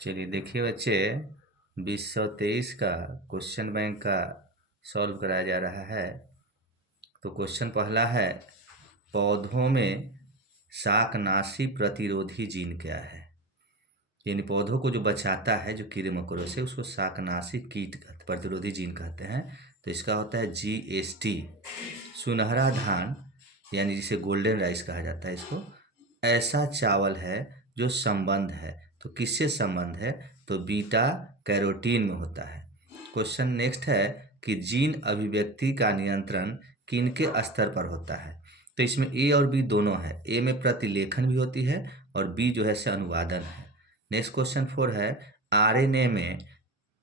चलिए देखिए बच्चे, 2023 का क्वेश्चन बैंक का सॉल्व कराया जा रहा है। तो क्वेश्चन पहला है, पौधों में शाकनाशी प्रतिरोधी जीन क्या है? यानी पौधों को जो बचाता है, जो कीड़े मकोड़ों से, उसको शाकनाशी प्रतिरोधी जीन कहते हैं। तो इसका होता है GST। सुनहरा धान यानी जिसे गोल्डन राइस कहा जाता है, इसको ऐसा चावल है जो संबंध है। तो किससे संबंध है? तो बीटा कैरोटीन में होता है। क्वेश्चन नेक्स्ट है कि जीन अभिव्यक्ति का नियंत्रण किनके स्तर पर होता है? तो इसमें ए और बी दोनों है। ए में प्रतिलेखन भी होती है और बी जो है से अनुवादन है। नेक्स्ट क्वेश्चन 4 है, आरएनए में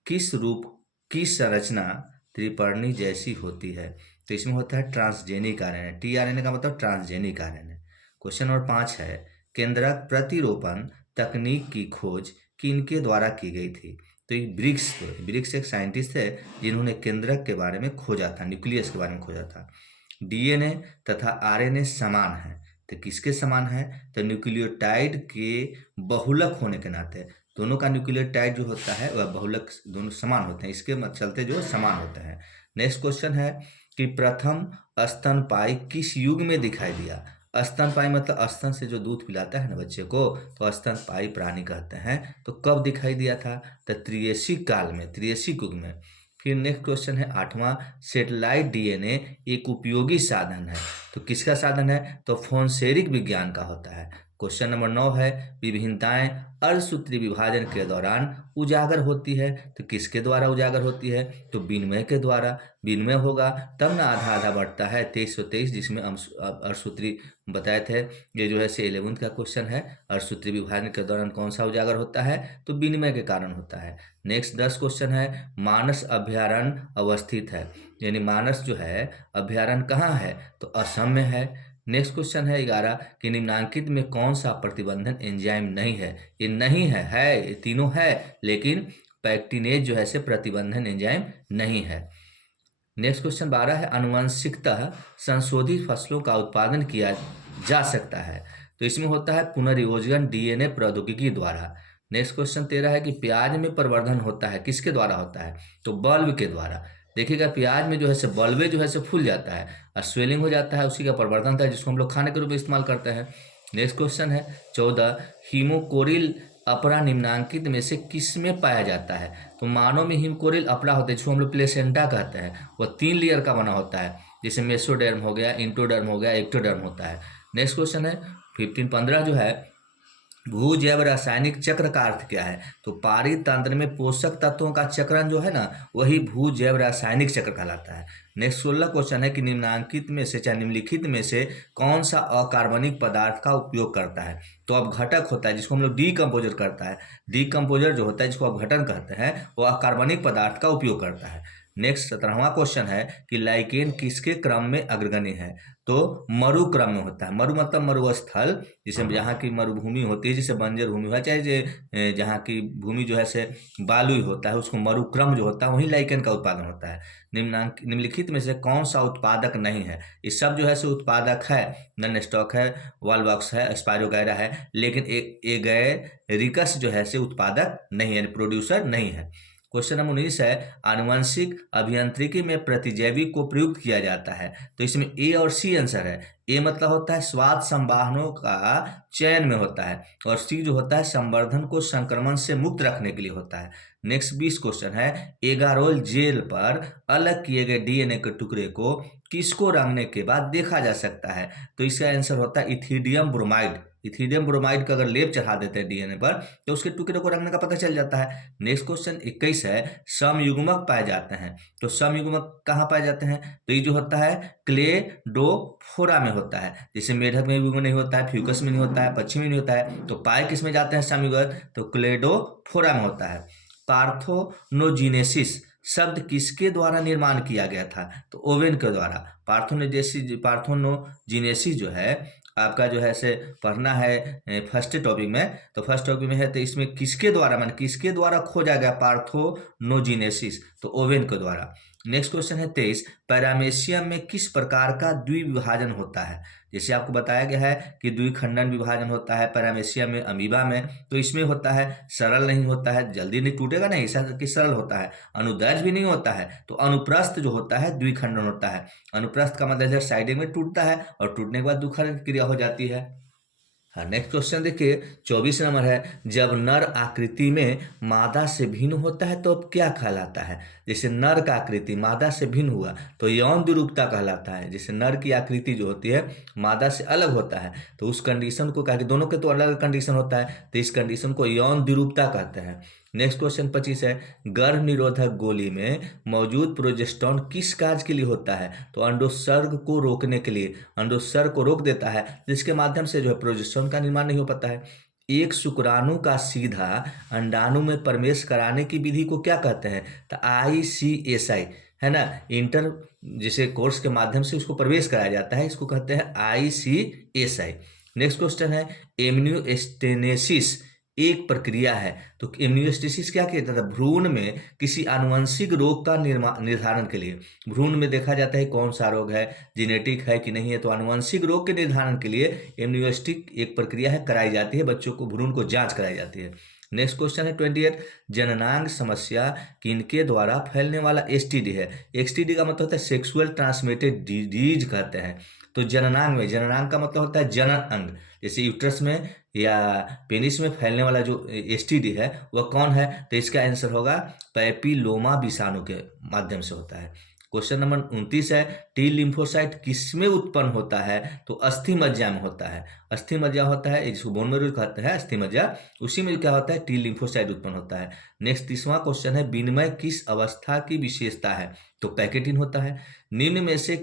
किस रूप की संरचना त्रिपर्णी जैसी होती है? तो इसमें होता है ट्रांसजेनिक आरएनए। टीआरएनए का मतलब ट्रांसजेनिक आरएनए। क्वेश्चन नंबर 5 है, केंद्रक प्रतिरोपण तकनीक की खोज किनके द्वारा की गई थी? तो ये ब्रिग्स एक साइंटिस्ट है जिन्होंने केंद्रक के बारे में खोजा था, न्यूक्लियस के बारे में खोजा था। डीएनए तथा आरएनए समान है, तो किसके समान है? तो न्यूक्लियोटाइड के बहुलक होने के नाते दोनों का न्यूक्लियोटाइड जो होता है वह बहुलक दोनों समान होते हैं, इसके चलते जो समान होते हैं। नेक्स्ट क्वेश्चन है कि प्रथम स्तनपायी किस युग में दिखाई दिया? स्तनपायी मतलब स्तन से जो दूध पिलाता है ना बच्चे को, तो स्तनपायी प्राणी कहते हैं। तो कब दिखाई दिया था? तो त्रियसिक काल में, त्रियसिक युग में। फिर नेक्स्ट क्वेश्चन है 8वां, सेटेलाइट डीएनए एक उपयोगी साधन है, तो किसका साधन है? तो फोन्सेरिक विज्ञान का होता है। क्वेश्चन नंबर 9 है, विभिन्नताएं अर्धसूत्री विभाजन के दौरान उजागर होती है, तो किसके द्वारा उजागर होती है? तो विनिमय के द्वारा। विनिमय होगा तब ना आधा आधा बढ़ता है। 2323 जिसमें अर्धसूत्री बताए थे, ये जो है से 11th का क्वेश्चन है। अर्धसूत्री विभाजन के दौरान कौन सा उजागर होता है? तो विनिमय के कारण होता है। नेक्स्ट 10 क्वेश्चन है, मानस अभयारण्य अवस्थित है, यानी मानस जो है अभयारण्य कहाँ है? तो असम में है। नेक्स्ट क्वेश्चन है 11 कि निम्नांकित में कौन सा प्रतिबंधन एंजाइम नहीं है? ये नहीं है, ये तीनों है, लेकिन पैक्टिनेज जो है से प्रतिबंधन एंजाइम नहीं है। नेक्स्ट क्वेश्चन 12 है, आनुवंशिकतः संशोधित फसलों का उत्पादन किया जा सकता है, तो इसमें होता है पुनर्योजन डीएनए प्रौद्योगिकी द्वारा। नेक्स्ट क्वेश्चन 13 है कि प्याज में प्रवर्धन होता है, किसके द्वारा होता है? तो बल्ब के द्वारा। देखिएगा प्याज में जो है से बल्बे जो है से फूल जाता है और स्वेलिंग हो जाता है, उसी का प्रवर्धन होता है, जिसको हम लोग खाने के रूप में इस्तेमाल करते हैं। नेक्स्ट क्वेश्चन है 14, हीमोकोरिल अपरा निम्नांकित में से किस में पाया जाता है? तो मानव में हिमकोरिल अपरा होता है, जिसको हम लोग प्लेसेंटा कहते हैं। वह 3 लेयर का बना होता है, जैसे मेसोडर्म हो गया, इंटोडर्म हो गया, एक्टोडर्म होता है। नेक्स्ट क्वेश्चन है 15 जो है, भू जैव रासायनिक चक्र का अर्थ क्या है? तो पारितंत्र में पोषक तत्वों का चक्रण जो है ना, वही भू जैव रासायनिक चक्र कहलाता है। नेक्स्ट 16 क्वेश्चन है कि निम्नांकित में से चाहे निम्नलिखित में से कौन सा अकार्बनिक पदार्थ का उपयोग करता है? तो अब घटक होता है जिसको हम लोग डीकम्पोजर करता है। डीकम्पोजर जो होता है जिसको अपघटन कहते हैं, वो अकार्बनिक पदार्थ का उपयोग करता है। नेक्स्ट 17वां क्वेश्चन है कि लाइकेन किसके क्रम में अग्रगण्य है? तो मरु क्रम में होता है। मरु मतलब मरुस्थल, जिसे जहाँ की मरुभूमि होती है, जिसे बंजर भूमि हुआ, चाहे जहाँ की भूमि जो है से बालू ही होता है, उसको मरुक्रम जो होता है वहीं लाइकेन का उत्पादन होता है। निम्नलिखित में से कौन सा उत्पादक नहीं है? ये सब जो है से उत्पादक है, नन स्टॉक है, वॉलबॉक्स है, स्पायरोगायरा है, लेकिन एगैरिकस जो है से उत्पादक नहीं है, यानी प्रोड्यूसर नहीं है। क्वेश्चन नंबर 19 है, आनुवंशिक अभियांत्रिकी में प्रतिजैविक को प्रयुक्त किया जाता है, तो इसमें ए और सी आंसर है। ए मतलब होता है स्वाद संवाहनों का चयन में होता है, और सी जो होता है संवर्धन को संक्रमण से मुक्त रखने के लिए होता है। नेक्स्ट 20 क्वेश्चन है, एगारोल जेल पर अलग किए गए डीएनए के टुकड़े को किसको रंगने के बाद देखा जा सकता है? तो इसका आंसर होता है इथिडियम ब्रोमाइड। इथिडियम ब्रोमाइड का अगर लेप चढ़ा देते हैं डीएनए पर, तो उसके टुकड़े को रंगने का पता चल जाता है। नेक्स्ट क्वेश्चन 21 है, समयुग्मक पाए जाते हैं, तो समयुग्मक कहाँ पाए जाते हैं? तो ये जो होता है क्लेडोफोरा में होता है, जैसे मेढक में भी नहीं होता है, फ्यूकस में नहीं होता है, पक्षी में नहीं होता है, तो पाए किस में जाते हैं समयुग्मक? तो क्लेडोफोरा में होता है। पार्थोनोजीनेसिस शब्द किसके द्वारा निर्माण किया गया था? तो ओवेन के द्वारा। पार्थोनोजीनेसिस जो है आपका जो है से पढ़ना है फर्स्ट टॉपिक में, तो फर्स्ट टॉपिक में है, तो इसमें किसके द्वारा, मान किसके द्वारा खोजा गया पार्थोनोजीनेसिस? तो ओवेन के द्वारा। नेक्स्ट क्वेश्चन है 23, पैरामेशियम में किस प्रकार का द्विविभाजन होता है? जैसे आपको बताया गया है कि द्विखंडन विभाजन होता है पैरामेसियम में, अमीबा में, तो इसमें होता है सरल नहीं होता है, जल्दी नहीं टूटेगा, नहीं ऐसा कि सरल होता है, अनुदैर्ध्य भी नहीं होता है, तो अनुप्रस्थ जो होता है द्विखंडन होता है। अनुप्रस्थ का मतलब इधर साइड में टूटता है और टूटने के बाद द्विखंडन क्रिया हो जाती है। हाँ, नेक्स्ट क्वेश्चन देखिए 24 नंबर है, जब नर आकृति में मादा से भिन्न होता है तो अब क्या कहलाता है। जैसे नर का आकृति मादा से भिन्न हुआ तो यौन द्विरूपता कहलाता है। जैसे नर की आकृति जो होती है मादा से अलग होता है तो उस कंडीशन को कहा कि दोनों के तो अलग अलग कंडीशन होता है, तो इस कंडीशन को यौन द्विरूपता कहते हैं। नेक्स्ट क्वेश्चन 25 है, गर्भ निरोधक गोली में मौजूद प्रोजेस्टेरॉन किस कार्य के लिए होता है। तो अंडोत्सर्ग को रोकने के लिए, अंडोत्सर्ग को रोक देता है जिसके माध्यम से जो है प्रोजेस्टेरॉन का निर्माण नहीं हो पाता है। एक शुक्राणु का सीधा अंडाणु में प्रवेश कराने की विधि को क्या कहते हैं। तो ICSI है ना, इंटर जैसे कोर्स के माध्यम से उसको प्रवेश कराया जाता है, इसको कहते हैं ICSI। नेक्स्ट क्वेश्चन है, एम्नियोस्टेनेसिस एक प्रक्रिया है। तो एम्नियोस्टेसिस क्या कहता था, भ्रूण में किसी आनुवंशिक रोग का निर्धारण के लिए, भ्रूण में देखा जाता है कौन सा रोग है, जेनेटिक है कि नहीं है, तो आनुवंशिक रोग के निर्धारण के लिए एम्नियोस्टिक एक प्रक्रिया है कराई जाती है, बच्चों को भ्रूण को जांच कराई जाती है। नेक्स्ट क्वेश्चन है 28, जननांग समस्या किनके द्वारा फैलने वाला STD है। STD का मतलब होता है सेक्सुअल ट्रांसमिटेड डिजीज कहते हैं। तो जननांग में, जननांग का मतलब होता है जनन अंग, जैसे यूट्रस में या पेनिस में फैलने वाला जो STD है वह कौन है। तो इसका आंसर होगा पैपिलोमा विषाणु के माध्यम से होता है। क्वेश्चन नंबर 29 है, टी लिम्फोसाइट किसमें उत्पन्न होता है। तो अस्थि मज्जा में होता है, अस्थि मज्जा होता है जिसको बोन मैरो कहते हैं अस्थि मज्जा, उसी में क्या होता है टी लिम्फोसाइट उत्पन्न होता है। नेक्स्ट 30वां क्वेश्चन है, विनिमय किस अवस्था की विशेषता है। तो पैकेटिन होता है। निम्न में से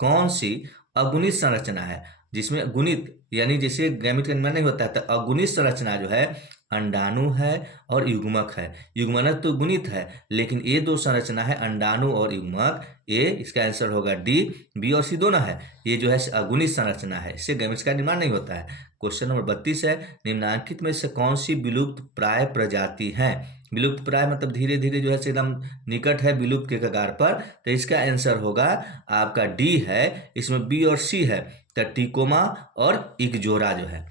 कौन सी अगुणित संरचना है, जिसमें गुणित यानी जैसे गैमेट का निर्माण नहीं होता है, तो अगुणित संरचना जो है अंडाणु है और युग्मक है। युग्मनक तो गुणित है, लेकिन ये दो संरचना है अंडाणु और युग्मक, ये इसका आंसर होगा D, B और C दोनों है, ये जो है अगुणित संरचना है, इससे गैमेट्स का निर्माण नहीं होता है। क्वेश्चन नंबर 32 है, निम्नांकित में से कौन सी विलुप्त प्राय प्रजाति है। विलुप्त प्राय मतलब धीरे धीरे जो है एकदम निकट है विलुप्त के कगार पर, तो इसका आंसर होगा आपका D है, इसमें B और C है, तो टिकोमा और इकजोरा जो है।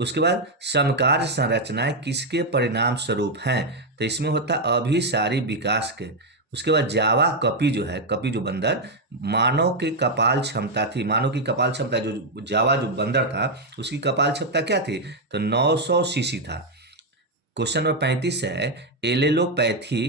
उसके बाद समकार्य संरचनाएं किसके परिणाम स्वरूप हैं। तो इसमें होता अभिसारी विकास के। उसके बाद जावा कपी जो है, कपी जो बंदर, मानव की कपाल क्षमता थी, मानव की कपाल क्षमता जो जावा जो बंदर था उसकी कपाल क्षमता क्या थी, तो 900 सीसी था। क्वेश्चन नंबर 35 है, एलेलोपैथी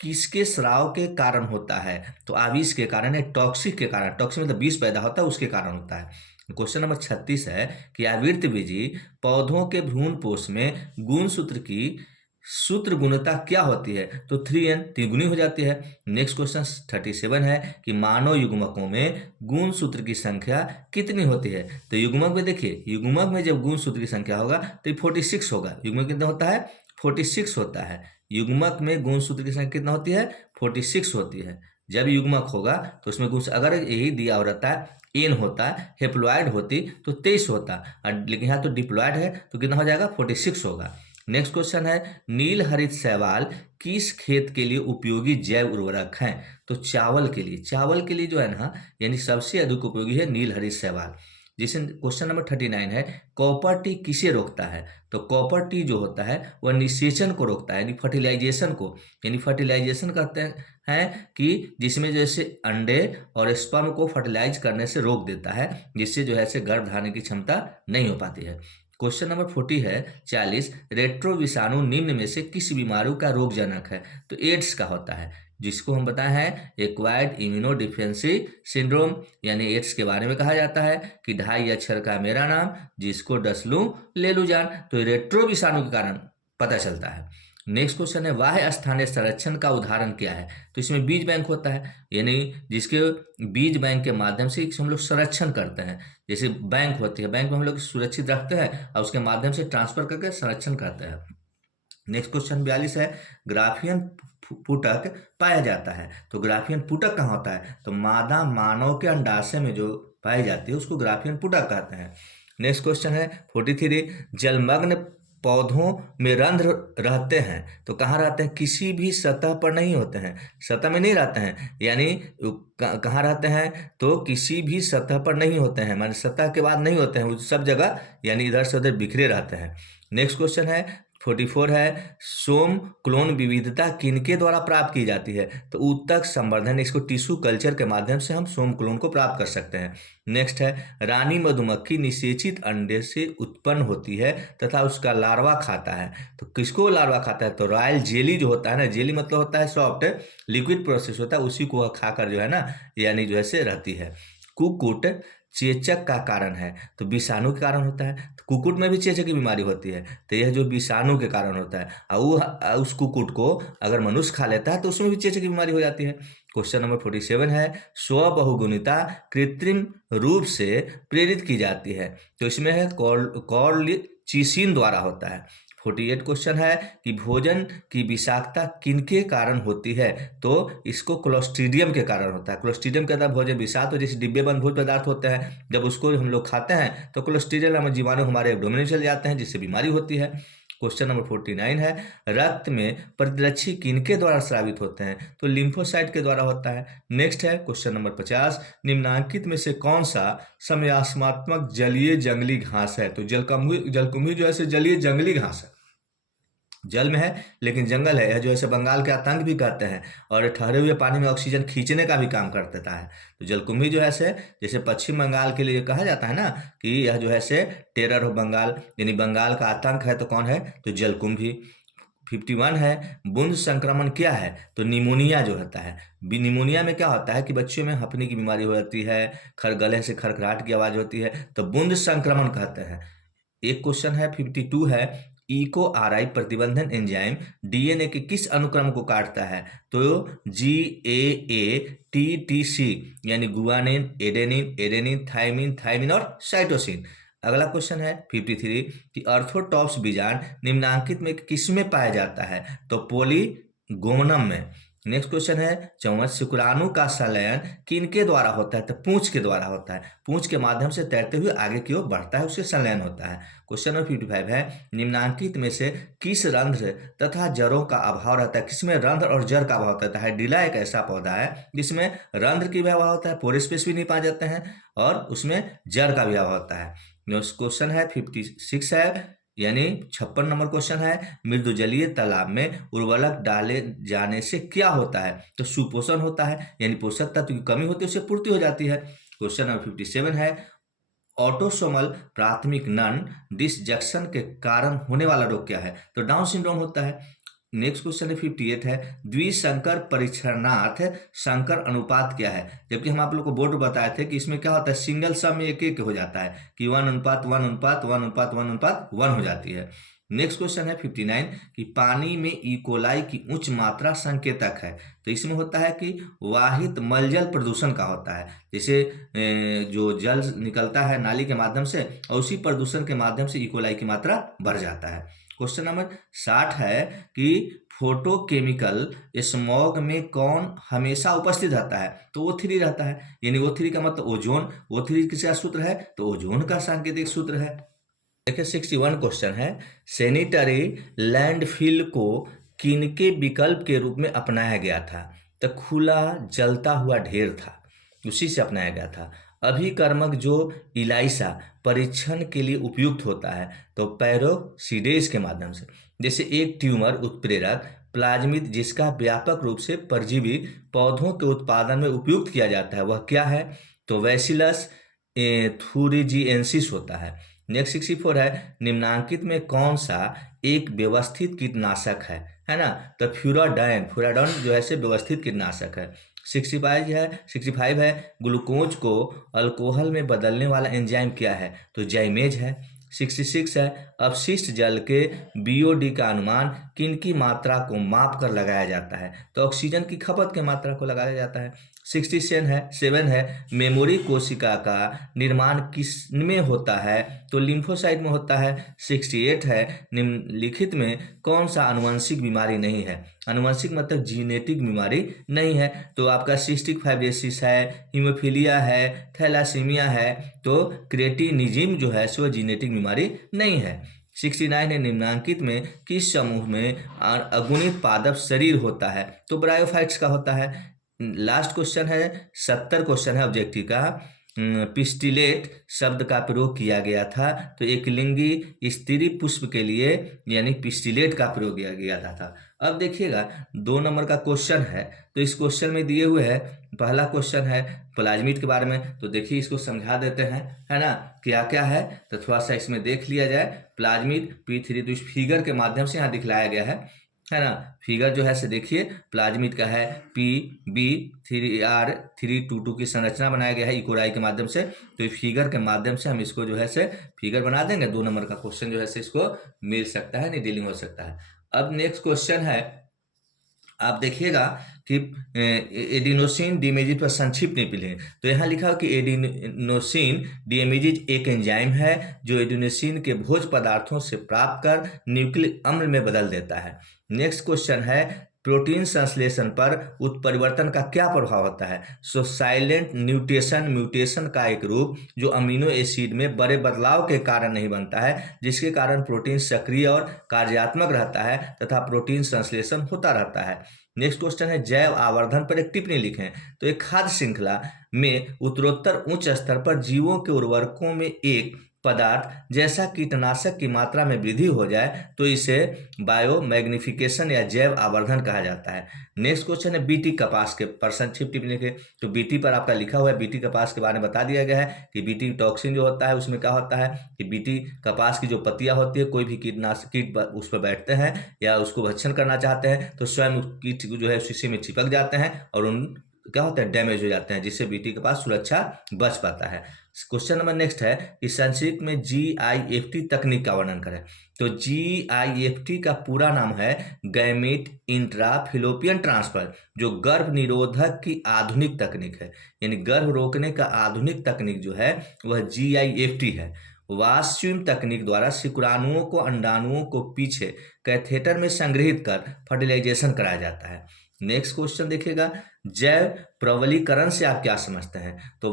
किसके स्राव के कारण होता है। तो आविष के कारण है, टॉक्सिक के कारण, टॉक्सिक मतलब विष पैदा होता है उसके कारण होता है। क्वेश्चन नंबर 36 है कि आवृतबीजी पौधों के भ्रूणपोष में गुणसूत्र की सूत्र गुणता क्या होती है। तो 3n तिगुनी हो जाती है। नेक्स्ट क्वेश्चन 37 है कि मानव युग्मकों में गुणसूत्र की संख्या कितनी होती है। तो युग्मक में देखिए, युग्मक में जब गुणसूत्र की संख्या होगा तो 46 होगा। युग्मक कितना होता है, 46 होता है। युग्मक में गुणसूत्र की संख्या कितना होती है, 46 होती है। जब युग्मक होगा तो उसमें गुण, अगर यही दिया हो रहता है एन होता, हेप्लॉयड होती तो 23 होता, लेकिन यहाँ तो डिप्लॉयड है तो कितना हो जाएगा, 46 होगा। नेक्स्ट क्वेश्चन है, नील हरित शैवाल किस खेत के लिए उपयोगी जैव उर्वरक है। तो चावल के लिए, चावल के लिए जो है ना यानी सबसे अधिक उपयोगी है नील हरित शैवाल। जैसे क्वेश्चन नंबर 39 है, कॉपर टी किसे रोकता है। तो कॉपर टी जो होता है वह निषेचन को रोकता है, यानी फर्टिलाइजेशन को, यानी फर्टिलाइजेशन कहते हैं कि जिसमें जैसे अंडे और स्पर्म को फर्टिलाइज करने से रोक देता है, जिससे जो है गर्भ धारण की क्षमता नहीं हो पाती है। क्वेश्चन नंबर 40 है 40, रेट्रो विषाणु निम्न में से किस बीमारी का रोगजनक है। तो एड्स का होता है, जिसको हम बताए हैं एक्वायर्ड इम्यूनोडिफिशियेंसी सिंड्रोम, यानी एड्स के बारे में कहा जाता है कि 2.5 अक्षर का मेरा नाम जिसको डस लूं ले लूं जान। तो रेट्रो विषाणु के कारण पता चलता है। नेक्स्ट क्वेश्चन है, बाह्य स्थानीय संरक्षण का उदाहरण क्या है। तो इसमें बीज बैंक होता है, यानी जिसके बीज बैंक के माध्यम से हम लोग संरक्षण करते हैं। जैसे बैंक होती है, बैंक में हम लोग सुरक्षित रखते हैं और उसके माध्यम से ट्रांसफर करके संरक्षण करते हैं। नेक्स्ट क्वेश्चन 42 है, ग्राफियन पुटक पाया जाता है। तो ग्राफियन पुटक कहाँ होता है, तो मादा मानव के अंडाशय में जो पाई जाती है उसको ग्राफियन पुटक कहते हैं। नेक्स्ट क्वेश्चन है 43, जलमग्न पौधों में रंध्र रहते हैं तो कहाँ रहते हैं? किसी भी सतह पर नहीं होते हैं, सतह में नहीं रहते हैं, यानी कहाँ रहते हैं? तो किसी भी सतह पर नहीं होते हैं, माने सतह के बाद नहीं होते हैं, वो सब जगह यानी इधर से उधर बिखरे रहते हैं। नेक्स्ट क्वेश्चन है 44 है, सोम क्लोन विविधता किनके द्वारा प्राप्त की जाती है? तो ऊतक संवर्धन, इसको टिश्यू कल्चर के माध्यम से हम सोम क्लोन को प्राप्त कर सकते हैं। नेक्स्ट है, रानी मधुमक्खी निषेचित अंडे से उत्पन्न होती है तथा उसका लार्वा खाता है, तो किसको लार्वा खाता है? तो रॉयल जेली जो होता है ना, जेली मतलब होता है सॉफ्ट लिक्विड प्रोसेस होता है, उसी को खाकर जो है ना यानी जो है से रहती है। कुक्कुट चेचक का कारण है, तो विषाणु के कारण होता है, तो कुक्कुट में भी चेचक की बीमारी होती है, तो यह जो विषाणु के कारण होता है, और वो उस कुक्कुट को अगर मनुष्य खा लेता है तो उसमें भी चेचक की बीमारी हो जाती है। क्वेश्चन नंबर 47 है, स्वबहुगुणिता कृत्रिम रूप से प्रेरित की जाती है, तो इसमें है कॉर्लिचिसिन द्वारा होता है। 48 क्वेश्चन है कि भोजन की विषाक्तता किनके कारण होती है? तो इसको क्लोस्ट्रीडियम के कारण होता है। क्लोस्ट्रीडियम के अंदर भोजन विषाक्त हो, जैसे डिब्बे बंद भोज्य पदार्थ होते हैं, जब उसको हम लोग खाते हैं तो क्लोस्ट्रीडियम जीवाणु हमारे एब्डोमेन में चले जाते हैं, जिससे बीमारी होती है। क्वेश्चन नंबर 49 है, रक्त में प्रतिरक्षी किनके द्वारा स्रावित होते हैं? तो लिम्फोसाइट के द्वारा होता है। नेक्स्ट है क्वेश्चन नंबर 50, निम्नांकित में से कौन सा समयास्मात्मक जलीय जंगली घास है? तो जलकुंभी जो है जलीय जंगली घास है, जल में है लेकिन जंगल है, यह जो है बंगाल के आतंक भी कहते हैं, और ठहरे हुए पानी में ऑक्सीजन खींचने का भी काम कर देता है। तो जलकुंभी जो है जैसे पश्चिम बंगाल के लिए कहा जाता है ना कि यह जो है टेरर ऑफ बंगाल, यानी बंगाल का आतंक है, तो कौन है? तो जलकुंभी। 51 है, बूंद संक्रमण क्या है? तो निमोनिया जो होता है। निमोनिया में क्या होता है कि बच्चों में हंफने की बीमारी हो जाती है, गले से खरखराहट की आवाज होती है, तो बूंद संक्रमण कहते हैं। एक क्वेश्चन है 52 है, इको आरआई प्रतिबंधन एंजाइम डीएनए के किस अनुक्रम को काटता है? तो GAA-TTC, यानी गुआनिन, एडेनिन, थाइमिन और साइटोसिन। अगला क्वेश्चन है 53 कि अर्थोटॉप्स बीजांड निम्नांकित में किस में पाया जाता है? तो पोलीगोमनम में। नेक्स्ट क्वेश्चन है 54, शुक्राणु का संलयन किनके द्वारा होता है? तो पूंछ के द्वारा होता है, पूंछ के माध्यम से तैरते हुए आगे की ओर बढ़ता है, उससे संलयन होता है। क्वेश्चन नंबर 55 है, निम्नांकित में से किस रंध्र तथा जड़ों का अभाव रहता है? किसमें रंध्र और जड़ का अभाव होता है? हाइड्रिला एक ऐसा पौधा है जिसमें रंध्र की भी अभाव होता है, पोर स्पेस भी नहीं पाए जाते हैं, और उसमें जड़ का भी अभाव होता है। नेक्स्ट क्वेश्चन है 56 है, यानी 56 नंबर क्वेश्चन है, मृदु जलीय तालाब में उर्वरक डाले जाने से क्या होता है? तो सुपोषण होता है, यानी पोषक तत्व की कमी होती है, उससे पूर्ति हो जाती है। क्वेश्चन नंबर 57 है, ऑटोसोमल प्राथमिक नन डिसजंक्शन के कारण होने वाला रोग क्या है? तो डाउन सिंड्रोम होता है। नेक्स्ट क्वेश्चन है 58 है, द्विसंकर परीक्षणार्थ संकर अनुपात क्या है? जबकि हम आप लोग को बोर्ड बताए थे कि इसमें क्या होता है, सिंगल सम में एक हो जाता है कि 1:1:1:1:1 हो जाती है। नेक्स्ट क्वेश्चन है 59 कि पानी में इकोलाई की उच्च मात्रा संकेतक है, तो इसमें होता है कि वाहित मलजल प्रदूषण का होता है, जैसे जो जल निकलता है नाली के माध्यम से, और उसी प्रदूषण के माध्यम से इकोलाई की मात्रा बढ़ जाता है। क्वेश्चन नंबर 60 है कि फोटोकेमिकल स्मॉग में कौन हमेशा उपस्थित रहता है? तो O3 रहता है, यानी O3 का मतलब ओजोन। O3 किसका सूत्र है? तो ओजोन का सांकेतिक सूत्र है। देखिए 61 क्वेश्चन है, सैनिटरी लैंडफिल को किनके विकल्प के रूप में अपनाया गया था? तो खुला जलता हुआ ढेर था, उसी से अपनाया गया था। अभिकर्मक जो इलाइसा परीक्षण के लिए उपयुक्त होता है, तो पैरोक्सीडेज के माध्यम से। जैसे एक ट्यूमर उत्प्रेरक प्लाज्मिड जिसका व्यापक रूप से परजीवी पौधों के उत्पादन में उपयुक्त किया जाता है, वह क्या है? तो वैसिलस थूरिजिएंसिस होता है। नेक्स्ट 64 है, निम्नांकित में कौन सा एक व्यवस्थित कीटनाशक है ना? तो फ्यूराडाइन जो है व्यवस्थित कीटनाशक है। 65 है, ग्लूकोज को अल्कोहल में बदलने वाला एंजाइम क्या है? तो जाइमेज है। 66 है, अपशिष्ट जल के बीओडी का अनुमान किनकी मात्रा को माप कर लगाया जाता है? तो ऑक्सीजन की खपत के मात्रा को लगाया जाता है। 67 है, मेमोरी कोशिका का निर्माण किस में होता है? तो लिम्फोसाइट में होता है। 68 है, निम्नलिखित में कौन सा आनुवंशिक बीमारी नहीं है? आनुवंशिक मतलब जीनेटिक बीमारी नहीं है, तो आपका सिस्टिक फाइब्रोसिस है, हीमोफीलिया है, थैलासीमिया है, तो क्रेटिनिज्म जो है सो जीनेटिक बीमारी नहीं है। 69 है, निम्नांकित में किस समूह में अगुणित पादप शरीर होता है? तो ब्रायोफाइट्स का होता है। लास्ट क्वेश्चन है, 70 क्वेश्चन है ऑब्जेक्टिव का। पिस्टिलेट शब्द का प्रयोग किया गया था, तो एक लिंगी स्त्री पुष्प के लिए यानी पिस्टिलेट का प्रयोग किया गया था। अब देखिएगा 2 नंबर का क्वेश्चन है, तो इस क्वेश्चन में दिए हुए है, पहला क्वेश्चन है प्लाज्मिड के बारे में, तो देखिए इसको समझा देते हैं, है ना, क्या क्या है, तो थोड़ा सा इसमें देख लिया जाए। प्लाज्मिड P3, तो इस फिगर के माध्यम से यहाँ दिखलाया गया है ना। फिगर जो है से देखिए, प्लाज्मिड का है PB3R322 की संरचना बनाया गया है इकोराई के माध्यम से। तो इस फिगर के माध्यम से हम इसको जो है से फिगर बना देंगे, 2 नंबर का क्वेश्चन जो है से इसको मिल सकता है, नहीं डीलिंग हो सकता है। अब नेक्स्ट क्वेश्चन है, आप देखिएगा कि एडिनोसिन डीमेजिज पर संक्षिप्त निपल है, तो यहाँ लिखा हो कि एडिनोसिन डीमेजिज एक एंजाइम है जो एडिनोसिन के भोज्य पदार्थों से प्राप्त कर न्यूक्लिक अम्ल में बदल देता है। नेक्स्ट क्वेश्चन है, प्रोटीन संश्लेषण पर उत्परिवर्तन का क्या प्रभाव होता है? सो साइलेंट म्यूटेशन का एक रूप जो अमीनो एसिड में बड़े बदलाव के कारण नहीं बनता है, जिसके कारण प्रोटीन सक्रिय और कार्यात्मक रहता है तथा प्रोटीन संश्लेषण होता रहता है। नेक्स्ट क्वेश्चन है, जैव आवर्धन पर एक टिप्पणी लिखें। तो एक खाद्य श्रृंखला में उत्तरोत्तर उच्च स्तर पर जीवों के उर्वरकों में एक पदार्थ जैसा कीटनाशक की मात्रा में वृद्धि हो जाए तो इसे बायोमैग्निफिकेशन या जैव आवर्धन कहा जाता है। नेक्स्ट क्वेश्चन है, बीटी कपास के पर संक्षिप्त टिप्पणी लिखें। तो बीटी पर आपका लिखा हुआ है, बीटी कपास के बारे में बता दिया गया है कि बीटी टॉक्सिन जो होता है उसमें क्या होता है कि बीटी कपास की जो पत्तियां होती है, कोई भी कीट उस पर बैठते हैं या उसको भक्षण करना चाहते हैं तो स्वयं कीट जो है उसी में चिपक जाते हैं और उन क्या होता है डैमेज हो जाते हैं, जिससे बीटी के पास सुरक्षा बच पाता है। क्वेश्चन नंबर नेक्स्ट है कि संक्षिप्त में GIFT तकनीक का वर्णन करें। तो GIFT का पूरा नाम है गैमीट इंट्राफिलोपियन ट्रांसफर, जो गर्भ निरोधक की आधुनिक तकनीक है, यानी गर्भ रोकने का आधुनिक तकनीक जो है वह GIFT है। वास्क्यूम तकनीक द्वारा शुक्राणुओं को अंडाणुओं को पीछे कैथेटर में संग्रहित कर फर्टिलाइजेशन कराया जाता है। नेक्स्ट क्वेश्चन देखिएगा, जैव प्रबलीकरण से आप क्या समझते हैं? तो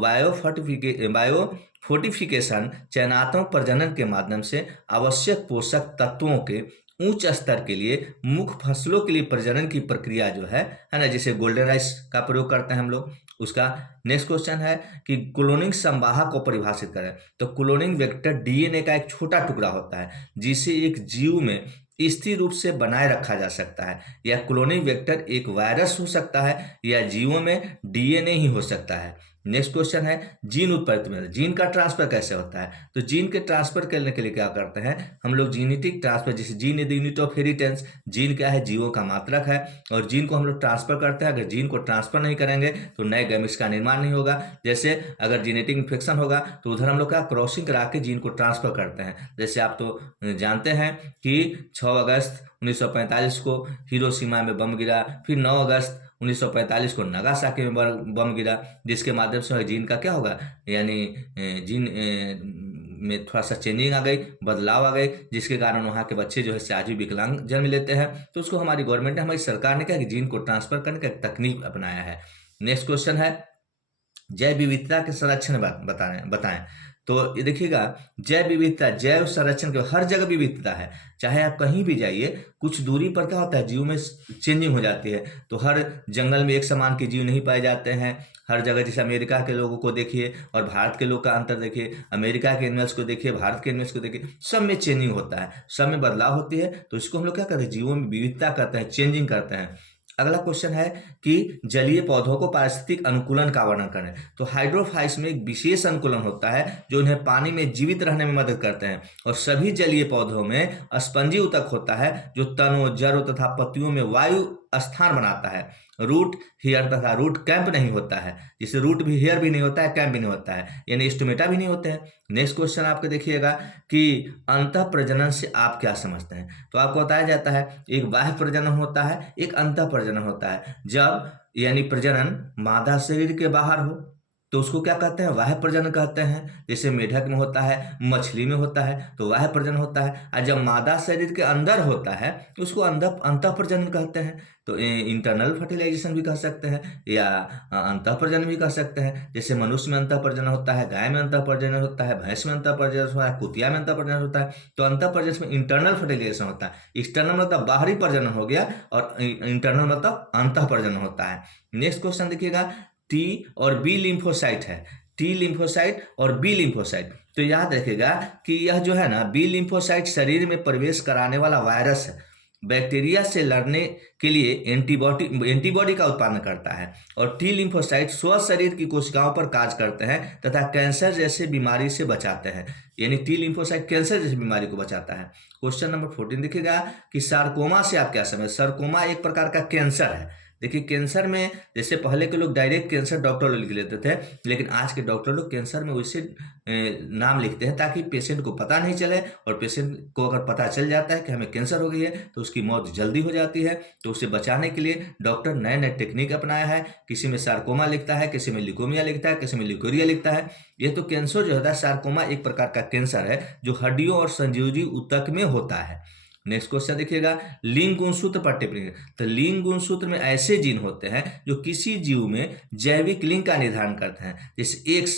बायोफोर्टिफिकेशन चयनात्मक प्रजनन के माध्यम से आवश्यक पोषक तत्वों के उच्च स्तर के लिए मुख्य फसलों के लिए प्रजनन की प्रक्रिया जो है ना, जिसे गोल्डन राइस का प्रयोग करते हैं हम लोग उसका। नेक्स्ट क्वेश्चन है कि क्लोनिंग संवाहक को परिभाषित करें। तो क्लोनिंग वेक्टर DNA का एक छोटा टुकड़ा होता है जिसे एक जीव में स्थिर रूप से बनाए रखा जा सकता है। या क्लोनिंग वेक्टर एक वायरस हो सकता है या जीवों में DNA ही हो सकता है। नेक्स्ट क्वेश्चन है, जीन उत्पत्ति में जीन का ट्रांसफर कैसे होता है? तो जीन के ट्रांसफर करने के लिए क्या करते हैं हम लोग? जीनेटिक ट्रांसफर, जैसे gene is the unit of inheritance. Gene क्या है? जीवों का मात्रक है और जीन को हम लोग ट्रांसफर करते हैं। अगर जीन को ट्रांसफर नहीं करेंगे तो नए गैमेट्स का निर्माण नहीं होगा। जैसे अगर जेनेटिक इन्फेक्शन होगा तो उधर हम लोग क्या क्रॉसिंग करा के जीन को ट्रांसफर करते हैं। जैसे आप तो जानते हैं कि 6 अगस्त 1945 को हिरोशिमा में बम गिरा, फिर 9 अगस्त 1945 को नागासाकी में बम गिरा, जिसके माध्यम से जीन का क्या होगा, यानी जीन में थोड़ा सा चेंजिंग आ गई, बदलाव आ गए, जिसके कारण वहाँ के बच्चे जो है आज भी विकलांग जन्म लेते हैं। तो उसको हमारी गवर्नमेंट ने, हमारी सरकार ने क्या कि जीन को ट्रांसफर करने का तकनीक अपनाया है। नेक्स्ट क्वेश्चन है, जैव विविधता के संरक्षण बताएं। तो ये देखिएगा, जैव विविधता, जैव संरक्षण के हर जगह विविधता है। चाहे आप कहीं भी जाइए, कुछ दूरी पर क्या होता है जीव में चेंजिंग हो जाती है। तो हर जंगल में एक समान के जीव नहीं पाए जाते हैं हर जगह। जैसे अमेरिका के लोगों को देखिए और भारत के लोग का अंतर देखिए, अमेरिका के एनिमल्स को देखिए, भारत के एनिमल्स को देखिए, सब में चेंजिंग होता है, सब में बदलाव होती है। तो इसको हम लोग क्या करते हैं, जीवों में विविधता करते हैं, चेंजिंग करते हैं। अगला क्वेश्चन है कि जलीय पौधों को पारिस्थितिक अनुकूलन का वर्णन करें। तो हाइड्रोफाइट्स में एक विशेष अनुकूलन होता है जो उन्हें पानी में जीवित रहने में मदद करते हैं। और सभी जलीय पौधों में स्पंजी ऊतक होता है जो तनों, जड़ों तथा पत्तियों में वायु स्थान बनाता है। रूट हेयर तथा रूट कैंप नहीं होता है, जिससे रूट भी हेयर भी नहीं होता है, कैंप भी नहीं होता है, यानी स्टोमेटा भी नहीं होते हैं। नेक्स्ट क्वेश्चन आपको देखिएगा कि अंतः प्रजनन से आप क्या समझते हैं? तो आपको बताया जाता है एक बाह्य प्रजनन होता है, एक अंतः प्रजनन होता है। जब यानी प्रजनन मादा शरीर के बाहर हो तो उसको क्या कहते हैं, बाह्य प्रजनन कहते हैं। जैसे मेढक में होता है, मछली में होता है, तो बाह्य प्रजनन होता है। और जब मादा शरीर के अंदर होता है तो उसको अंतः प्रजनन कहते हैं। तो इंटरनल फर्टिलाइजेशन भी कह सकते हैं या अंतः प्रजनन भी कह सकते हैं। जैसे मनुष्य में अंतः प्रजनन होता है, गाय में अंतः प्रजनन होता है, भैंस में अंतः प्रजनन होता है, कुतिया में अंतः प्रजनन होता है। तो अंतः प्रजनन में इंटरनल फर्टिलाइजेशन होता है। एक्सटर्नल मतलब बाहरी प्रजनन हो गया, और इंटरनल मतलब अंतः प्रजनन होता है। नेक्स्ट क्वेश्चन देखिएगा, टी और बी लिम्फोसाइट है, टी लिम्फोसाइट और बी लिम्फोसाइट। तो याद रखिएगा कि यह जो है ना, बी लिम्फोसाइट शरीर में प्रवेश कराने वाला वायरस है, बैक्टीरिया से लड़ने के लिए एंटीबॉडी का उत्पादन करता है। और टी लिम्फोसाइट स्व शरीर की कोशिकाओं पर कार्य करते हैं तथा कैंसर जैसे बीमारी से बचाते हैं। यानी टी लिम्फोसाइट कैंसर जैसी बीमारी को बचाता है। क्वेश्चन नंबर 14 देखिएगा कि सार्कोमा से आप क्या समझ, सार्कोमा एक प्रकार का कैंसर है। देखिए कैंसर में जैसे पहले के लोग डायरेक्ट कैंसर डॉक्टर लोग लिख लेते थे, लेकिन आज के डॉक्टर लोग कैंसर में वैसे नाम लिखते हैं ताकि पेशेंट को पता नहीं चले, और पेशेंट को अगर पता चल जाता है कि हमें कैंसर हो गई है तो उसकी मौत जल्दी हो जाती है। तो उसे बचाने के लिए डॉक्टर नए नए टेक्निक अपनाया है। किसी में सार्कोमा लिखता है, किसी में ल्यूकोमिया लिखता है, किसी में ल्यूकोरिया लिखता है। ये तो कैंसर जो होता है, सार्कोमा एक प्रकार का कैंसर है जो हड्डियों और संजीवी ऊतक में होता है। नेक्स्ट क्वेश्चन देखिएगा, लिंग गुणसूत्र पर टिप्पणी। तो लिंग गुणसूत्र में ऐसे जीन होते हैं जो किसी जीव में जैविक लिंग का निर्धारण करते हैं। जैसे एक्स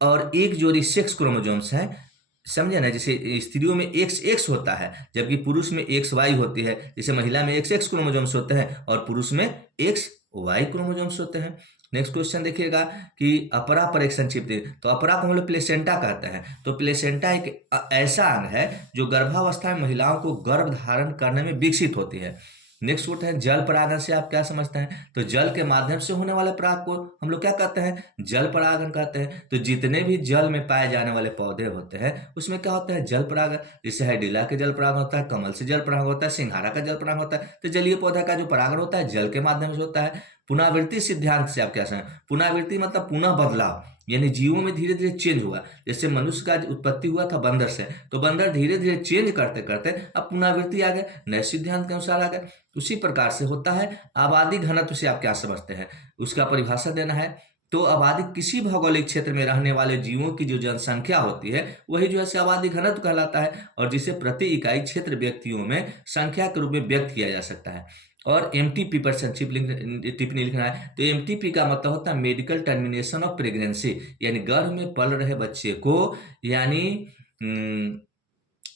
और एक जोड़ी सेक्स क्रोमोसोम्स हैं, समझे ना। जैसे स्त्रियों में एक्स एक्स होता है, जबकि पुरुष में एक्स वाई होती है। जैसे महिला में एक्स एक्स क्रोमोसोम्स होते हैं और पुरुष में एक्स वाई क्रोमोसोम्स होते हैं। नेक्स्ट क्वेश्चन देखिएगा कि अपरा पर एक संक्षिप्त। तो अपरा को हम लोग प्लेसेंटा कहते हैं। तो प्लेसेंटा एक ऐसा अंग है जो गर्भावस्था में महिलाओं को गर्भ धारण करने में विकसित होती है। नेक्स्ट होता है जल परागन से आप क्या समझते हैं। तो जल के माध्यम से होने वाले पराग को हम लोग क्या कहते हैं, जल परागन कहते हैं। तो जितने भी जल में पाए जाने वाले पौधे होते हैं उसमें क्या होता है, जल परागन। जैसे हाइड्रिला के जल परागन होता है, कमल से जल परागन होता है, सिंघारा का जल परागन होता है। तो जलीय पौधा का जो परागन होता है जल के माध्यम से होता है। पुनरावृत्ति सिद्धांत से आप क्या समझ, पुनरावृत्ति मतलब पुनः बदलाव, यानी जीवों में धीरे धीरे चेंज हुआ। जैसे मनुष्य का उत्पत्ति हुआ था बंदर से, तो बंदर धीरे धीरे चेंज करते करते अब पुनरावृत्ति आ गए, नए सिद्धांत के अनुसार आ गए। उसी प्रकार से होता है आबादी घनत्व से आप क्या समझते हैं, उसका परिभाषा देना है। तो आबादी किसी भौगोलिक क्षेत्र में रहने वाले जीवों की जो जनसंख्या होती है वही जो है आबादी घनत्व कहलाता है, और जिसे प्रति इकाई क्षेत्र व्यक्तियों में संख्या के रूप में व्यक्त किया जा सकता है। और एमटीपी पर संक्षिप्त टिप्पणी लिखना है। तो एमटीपी का मतलब होता है मेडिकल टर्मिनेशन ऑफ प्रेगनेंसी, यानी गर्भ में पल रहे बच्चे को यानी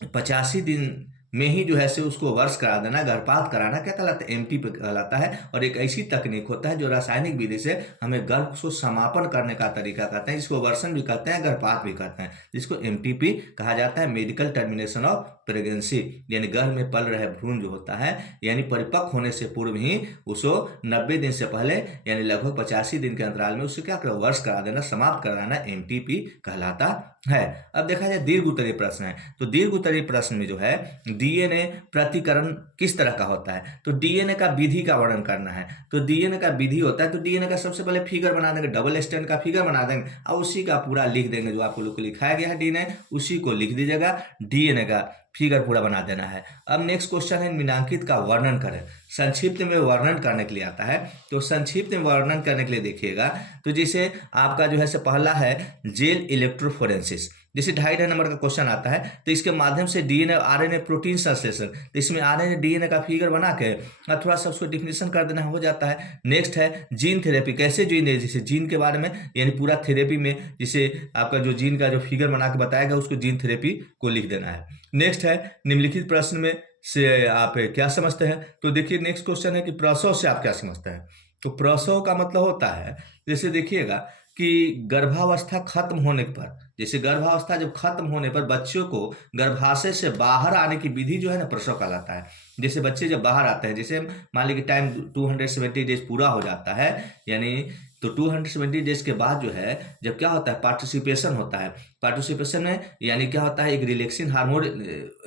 85 दिन में ही जो है से उसको वर्ष करा देना, गर्भपात कराना क्या कहलाता है, एमटीपी कहलाता है। और एक ऐसी तकनीक होता है जो रासायनिक विधि से हमें गर्भ को समापन करने का तरीका कहते हैं, जिसको वर्षण भी कहते हैं, गर्भपात भी कहते हैं, जिसको एमटीपी कहा जाता है, मेडिकल टर्मिनेशन ऑफ प्रेगनेंसी। यानी गर्भ में पल रहे भ्रूण जो होता है, यानी परिपक्व होने से पूर्व ही उसको 90 दिन से पहले यानी लगभग 85 दिन के अंतराल में उससे क्या करो, वर्ष करा देना, समाप्त कराना, एमटीपी कहलाता है। अब देखा जाए दीर्घ उत्तरीय प्रश्न है। तो दीर्घ उत्तरीय प्रश्न में जो है डीएनए प्रतिकरण किस तरह का होता है। तो डीएनए का विधि का वर्णन करना है। तो डीएनए का विधि होता है, तो डीएनए का सबसे पहले फिगर बना देंगे, डबल स्टैंड का फिगर बना देंगे और उसी का पूरा लिख देंगे, जो आपको लोग को लिखाया गया है डीएनए उसी को लिख दीजिएगा, डीएनए का फिगर पूरा बना देना है। अब नेक्स्ट क्वेश्चन है निम्नांकित का वर्णन करें। संक्षिप्त में वर्णन करने के लिए आता है। तो संक्षिप्त में वर्णन करने के लिए देखिएगा, तो जैसे आपका जो है से पहला है जेल इलेक्ट्रोफोरेंसिस। जैसे 2.5 नंबर का क्वेश्चन आता है, तो इसके माध्यम से डीएनए आरएनए प्रोटीन संश्लेषण, तो इसमें आरएनए डीएनए का फिगर बना के थोड़ा सा उसको डिफिनेशन कर देना हो जाता है। नेक्स्ट है जीन थेरेपी, कैसे जीन है, जैसे जीन के बारे में यानी पूरा थेरेपी में जिसे आपका जो जीन का जो फिगर बना के बताएगा उसको जीन थेरेपी को लिख देना है। नेक्स्ट है निम्नलिखित प्रश्न में से आप क्या समझते हैं। तो देखिए नेक्स्ट क्वेश्चन है कि प्रसव से आप क्या समझते हैं। तो प्रसव का मतलब होता है, जैसे देखिएगा कि गर्भावस्था खत्म होने पर, जैसे गर्भावस्था जब खत्म होने पर बच्चों को गर्भाशय से बाहर आने की विधि जो है ना प्रसव कहलाता है। जैसे बच्चे जब बाहर आते हैं, जैसे मान लीजिए टाइम 270 डेज पूरा हो जाता है, यानी तो 270 डेज के बाद जो है जब क्या होता है पार्टिसिपेशन होता है, पार्टिसिपेशन में यानी क्या होता है, एक रिलैक्सिन हार्मोन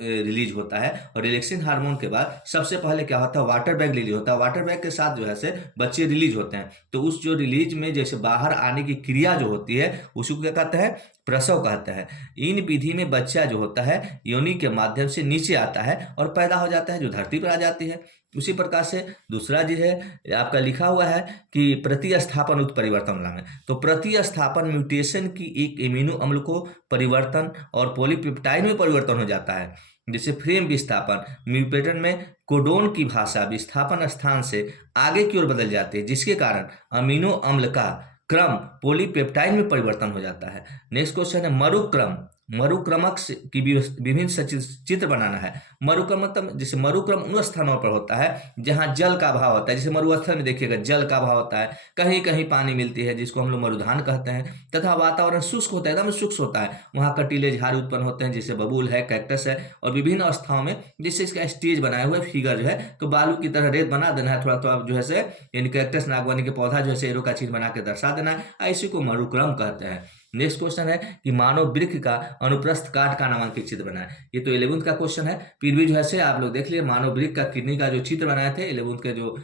रिलीज होता है, और रिलैक्सिन हार्मोन के बाद सबसे पहले क्या होता है, वाटर बैग रिलीज होता है। वाटर बैग के साथ जो है से बच्चे रिलीज होते हैं। तो उस जो रिलीज में जैसे बाहर आने की क्रिया जो होती है उसको क्या कहते हैं, प्रसव कहते हैं। इन विधि में बच्चा जो होता है योनि के माध्यम से नीचे आता है और पैदा हो जाता है, जो धरती पर आ जाती है। उसी प्रकार से दूसरा चीज है आपका लिखा हुआ है कि प्रतिस्थापन उत्परिवर्तन में, तो प्रतिस्थापन म्यूटेशन की एक इम्यूनो अम्ल को परिवर्तन और पॉलीपेप्टाइड में परिवर्तन हो जाता है। जैसे फ्रेम विस्थापन, म्यूटेशन में कोडोन की भाषा विस्थापन स्थान से आगे की ओर बदल जाती है, जिसके कारण अमीनो अम्ल का क्रम पॉलीपेप्टाइड में परिवर्तन हो जाता है। नेक्स्ट क्वेश्चन है मरुक्रम। मरुक्रमक की विभिन्न चित्र बनाना है। मरुक्रम मतलब जैसे मरुक्रम उन स्थानों पर होता है जहां जल का अभाव होता है, जैसे मरुस्थल में देखिएगा जल का अभाव होता है, कहीं कहीं पानी मिलती है जिसको हम लोग मरुधान कहते हैं, तथा वातावरण शुष्क होता है, एकदम शुष्क होता है, वहां कटीले झाड़ी उत्पन्न होते हैं जैसे बबूल है, कैक्टस है, और विभिन्न अवस्थाओं में जैसे इसका स्टेज बनाया हुआ फिगर जो है, तो बालू की तरह रेत बना देना है थोड़ा थोड़ा जो है से, यानी कैक्टस नागवानी के पौधा जो है एरो का चीज बना के दर्शा देना है, इसी को मरुक्रम कहते हैं। नेक्स्ट क्वेश्चन है कि मानव वृक्क का अनुप्रस्थ काट का नामांकित चित्र बनाए। ये तो 11th का क्वेश्चन है, फिर भी जो है से आप लोग देख लिए मानव वृक्क का किडनी का जो चित्र बनाए थे 11th के जो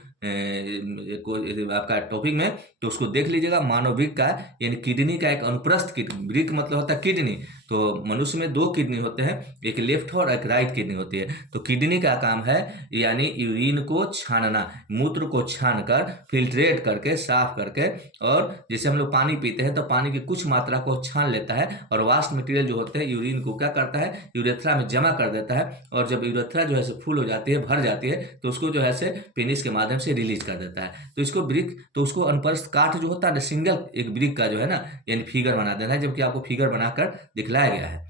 आपका टॉपिक में, तो उसको देख लीजिएगा। मानव वृक्क का यानी किडनी का एक अनुप्रस्थ किडनी, वृक्क मतलब होता है किडनी, तो मनुष्य में 2 किडनी होते हैं, एक लेफ्ट और एक राइट किडनी होती है। तो किडनी का काम है यानी यूरिन को छानना, मूत्र को छान कर फिल्ट्रेट करके साफ करके, और जैसे हम लोग पानी पीते हैं तो पानी की कुछ मात्रा को छान लेता है, और वास्ट मटेरियल जो होते हैं यूरिन को क्या करता है, यूरेथ्रा में जमा कर देता है, और जब यूरेथ्रा जो है से फुल हो जाती है, भर जाती है, तो उसको जो है से पेनिस के माध्यम से रिलीज कर देता है। तो इसको ब्रिक, तो उसको अनुप्रस्थ काट जो होता है ना, सिंगल एक ब्रिक का जो है ना, यानी फिगर बना देना है, जबकि आपको फिगर बनाकर दिखलाया गया है।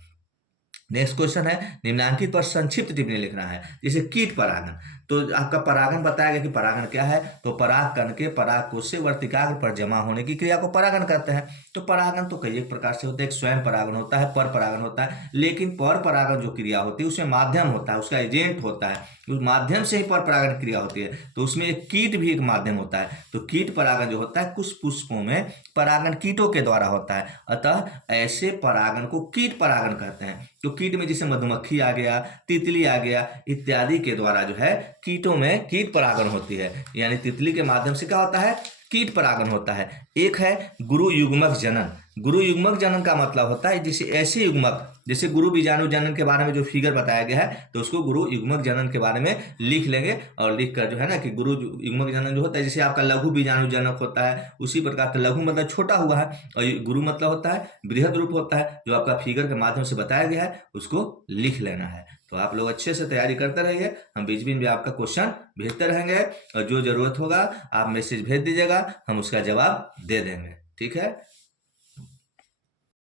नेक्स्ट क्वेश्चन है निम्नांकित पर संक्षिप्त टिप्पणी लिखना है। जैसे कीट परागन, तो आपका परागन बताया गया कि परागन क्या है, तो पराग कण के पराग कोश से वर्तिकाग्र पर जमा होने की क्रिया को परागन कहते हैं। तो परागन तो कई एक प्रकार से होता है, एक स्वयं परागन होता है, पर परागन होता है, लेकिन पर परागन जो क्रिया होती है उसमें माध्यम होता है, उसका एजेंट होता है, उस माध्यम से ही पर परागन क्रिया होती है, तो उसमें एक कीट भी एक माध्यम होता है। तो कीट परागन जो होता है कुछ पुष्पों में परागन कीटों के द्वारा होता है, अतः ऐसे परागन को कीट परागन कहते हैं। तो कीट में जैसे मधुमक्खी आ गया, तितली आ गया इत्यादि के द्वारा जो है कीटों में कीट परागन होती है, यानी तितली के माध्यम से क्या होता है, कीट परागन होता है। एक है गुरु युग्मक जनन। गुरु युग्मक जनन का मतलब होता है जैसे ऐसे युग्मक, जैसे गुरु बीजाणु जनन के बारे में जो फिगर बताया गया है, तो उसको गुरु युग्मक जनन के बारे में लिख लेंगे, और लिख कर जो है ना कि गुरु युग्मक जनन जो होता है, जैसे आपका लघु बीजाणु जनक होता है, उसी प्रकार का लघु मतलब छोटा हुआ है, और गुरु मतलब होता है बृहद रूप होता है, जो आपका फिगर के माध्यम से बताया गया है उसको लिख लेना है। तो आप लोग अच्छे से तैयारी करते रहिए, हम बीच बीच में आपका क्वेश्चन भेजते रहेंगे, और जो जरूरत होगा आप मैसेज भेज दीजिएगा, हम उसका जवाब दे देंगे। ठीक है।